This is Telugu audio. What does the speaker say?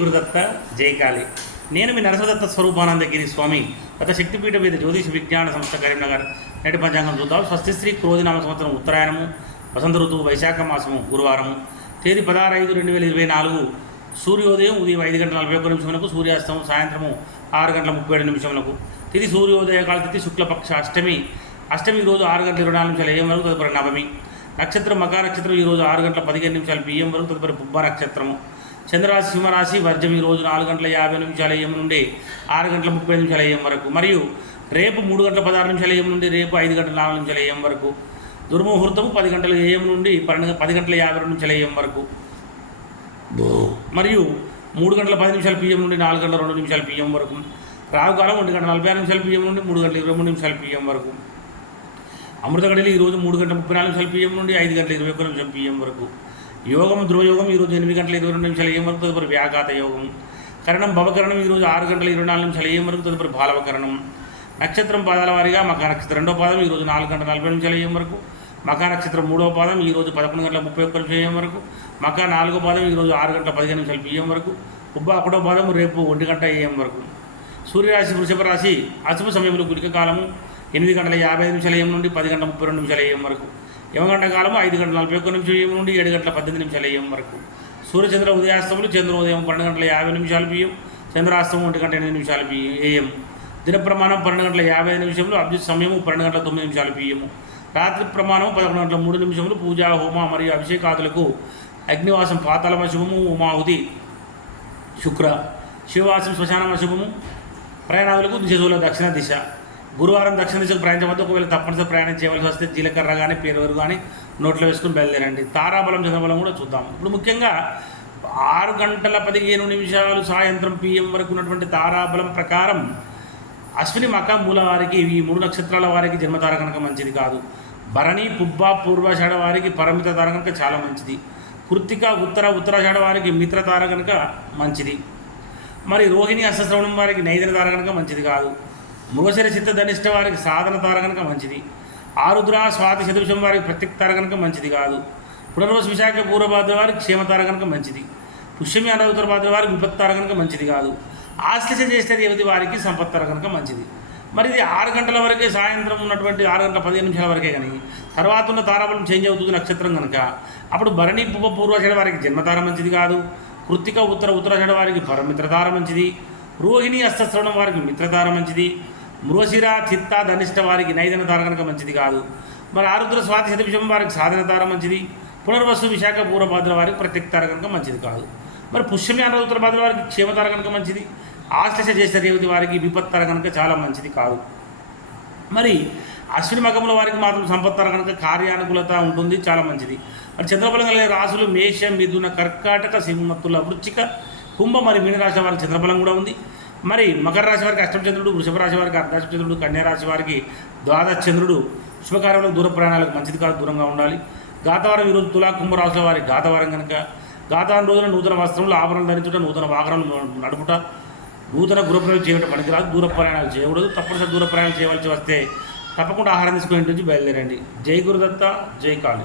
గురుదత్త జయకాళి నేను మీ నరసదత్త స్వరూపానందగిరి స్వామి గత శక్తిపీఠ మీద జ్యోతిష విజ్ఞాన సంస్థ కరీంనగర్ నేటి పంచాంగం చూద్దాం. స్వస్తిశ్రీ క్రోధినామ సంవత్సరం ఉత్తరాయణము వసంత ఋతువు వైశాఖ మాసము గురువారము. తేదీ పదహారు ఐదు రెండు వేల ఇరవై నాలుగు. సూర్యోదయం ఉదయం ఐదు గంటల నలభై ఒక్క నిమిషములకు సూర్యాస్తమం సాయంత్రము ఆరు గంటల ముప్పై ఏడు నిమిషములకు తిది సూర్యోదయ కాల తిథి శుక్లపక్ష అష్టమి. అష్టమి రోజు ఆరు గంటల ఇరవై నాలుగు నిమిషాలు ఏం వరకు తదుపరి నవమి. నక్షత్రం మకా నక్షత్రం ఈరోజు ఆరు గంటల పదిహేను నిమిషాలు పిఎం వరకు తదుపరి పుబ్బ నక్షత్రము. చంద్రరాశి సింహరాశి వర్జం ఈ రోజు నాలుగు గంటల యాభై నిమిషాల ఏం నుండి ఆరు గంటల ముప్పై నిమిషాల ఏం వరకు. మరియు రేపు మూడు గంటల పదహారు నిమిషాల ఏం నుండి రేపు ఐదు గంటల నాలుగు నిమిషాల ఏం వరకు. దుర్ముహూర్తము పది గంటల ఏం నుండి పన్నెండు పది గంటల యాభై రెండు నిమిషాల ఏం వరకు. మరియు మూడు గంటల పది నిమిషాల పిఎం నుండి నాలుగు గంటల రెండు నిమిషాల పిఎం వరకు. రావుకాలం ఒంటి గంటల నలభై ఆరు నిమిషాల పిఎం నుండి మూడు గంటల ఇరవై మూడు నిమిషాల పిఎం వరకు. అమృత గడియలు ఈరోజు మూడు గంటల ముప్పై నాలుగు నిమిషాల పిఎం నుండి ఐదు గంటల ఇరవై ఒక్క నిమిషం పిఎం వరకు. యోగం ధ్రువయోగం ఈరోజు ఎనిమిది గంటల ఇరవై రెండు నిమిషాలు ఏం వరకు తదుపరి వ్యాఘాత యోగం? కరణం భవకరణం ఈరోజు ఆరు గంటల ఇరవై నాలుగు నిమిషాలు ఏం వరకు తదుపరి బాలవకరణం? నక్షత్రం పాదాల వారిగా మకా నక్షత్రం రెండో పాదం ఈరోజు నాలుగు గంటల నలభై నిమిషాలు ఏం వరకు? మకా నక్షత్రం మూడవ పాదం ఈరోజు పదకొండు గంటల ముప్పై ఒక్క నిమిషం ఏం వరకు? మక నాలుగో పాదం ఈరోజు ఆరు గంటల పదిహేను నిమిషాలు పిఎం వరకు? ఉబ్బ ఒకటో పాదం రేపు ఒంటి గంట ఏఎం వరకు? సూర్యరాశి వృషభ రాశి అశుభ సమయంలో గురిక కాలము ఎనిమిది గంటల యాభై నిమిషాల ఏం నుండి పది గంటల ముప్పై రెండు నిమిషాల ఏం వరకు. యమగంట కాలము ఐదు గంటల నలభై ఒక్క నిమిషం ఏం నుండి ఏడు గంటల పద్దెనిమిది నిమిషాల ఏం వరకు. సూర్యచంద్ర ఉదయాస్తములు చంద్రోదయం పన్నెండు గంటల యాభై నిమిషాలు బియ్యం చంద్రాస్తం ఒంటి గంట ఎనిమిది నిమిషాలు బియ్యం ఏఎం దిన ప్రమాణం పన్నెండు గంటల యాభై ఐదు నిమిషంలో అభ్యుత్ సమయము పన్నెండు గంటల తొమ్మిది నిమిషాలు బియ్యము. రాత్రి ప్రమాణం పదకొండు గంటల మూడు నిమిషములు పూజా హోమ మరియు అభిషేకాదులకు అగ్నివాసం పాతాళమ శుభము ఉమాహుతి శుక్ర శివవాసం శ్మశానమ శుభము ప్రయాణాదులకు దిశ దక్షిణ దిశ. గురువారం దక్షిణ దిశకు ప్రయాణించవద్దు ఒకవేళ తప్పనిసరి ప్రయాణం చేయవలసి వస్తే జీలకర్ర కానీ పేరువరు కానీ నోట్లో వేసుకుని బయలుదేరండి. తారాబలం చంద్రబలం కూడా చూద్దాం. ఇప్పుడు ముఖ్యంగా ఆరు గంటల పదిహేను నిమిషాలు సాయంత్రం పిఎం వరకు ఉన్నటువంటి తారాబలం ప్రకారం అశ్విని మక మూల వారికి ఈ మూడు నక్షత్రాల వారికి జన్మతార కనుక మంచిది కాదు. భరణి పుబ్బ పూర్వాషాఢ వారికి పరమిత తార కనుక చాలా మంచిది. కృత్తిక ఉత్తర ఉత్తరాషాఢ వారికి మిత్రతార కనుక మంచిది. మరి రోహిణి అష్టశ్రవణం వారికి నైదన తార కనుక మంచిది కాదు. మృగశిర చిత్తధనిష్ట వారికి సాధన తార కనుక మంచిది. ఆరుద్ర స్వాతి శతృషం వారికి ప్రత్యక్ తార కనుక మంచిది కాదు. పునర్వశ విశాఖ పూర్వభాద్ర వారికి క్షేమతార కనుక మంచిది. పుష్యమి అన ఉత్తర భాద్ర వారికి విపత్తార కనుక మంచిది కాదు. ఆశ్లేష జ్యేష్ఠ దేవతి వారికి సంపత్తార కనుక మంచిది. మరి ఇది ఆరు గంటల వరకే సాయంత్రం ఉన్నటువంటి ఆరు గంటల పదిహేను నిమిషాల వరకే కానీ తర్వాత ఉన్న తారాబలం చేంజ్ అవుతుంది నక్షత్రం కనుక అప్పుడు భరణి పువ్వ పూర్వాషాఢ వారికి జన్మతార మంచిది కాదు. కృత్తిక ఉత్తర ఉత్తరాషాఢ వారికి పరమిత్రతార మంచిది. రోహిణి అస్తశ్రవణం వారికి మిత్రతార మంచిది. మృగశిర చిత్త ధనిష్ట వారికి నైదన తార కనుక మంచిది కాదు. మరి ఆరుద్ర స్వాతి విషయం వారికి సాధన తార మంచిది. పునర్వసు విశాఖ పూర్వభాద్ర వారికి ప్రత్యేక తార కనుక మంచిది కాదు. మరి పుష్యమి అనరుద్ర ఉత్తర భాద్ర వారికి క్షేమతార కనుక మంచిది. ఆశ్లేష జ్యేష్ఠ రేవతి వారికి విపత్తార కనుక చాలా మంచిది కాదు. మరి అశ్విని మగముల వారికి మాత్రం సంపత్తర కనుక కార్యానుకూలత ఉంటుంది చాలా మంచిది. మరి చంద్రబలం కలిగే రాసులు మేష మిథున కర్కాటక సింహత్తుల వృచ్చిక కుంభ మరి మీనరాశి వారికి చంద్రబలం కూడా ఉంది. మరి మకర రాశి వారికి అష్టమచంద్రుడు వృషభ రాశి వారికి అర్ధాశ కన్యా రాశి వారికి ద్వాదశ చంద్రుడు శుభకార్యంలో దూర ప్రయాణాలకు మంచిది కాదు దూరంగా ఉండాలి. గాతవారం ఈరోజు తులా కుంభ వారి గాతవారం కనుక గాతాన్ రోజున నూతన వస్త్రములు ఆభరణలు ధరించుట నూతన వాహనాలు నడుపుట నూతన గృహప్రవేశం చేయడం పనికిరాదు దూర ప్రయాణాలు చేయకూడదు. తప్పనిసరి దూర ప్రయాణాలు చేయవలసి వస్తే తప్పకుండా ఆహారం తీసుకుని ఇంటి నుంచి బయలుదేరండి. జై గురుదత్త జై కాళీ.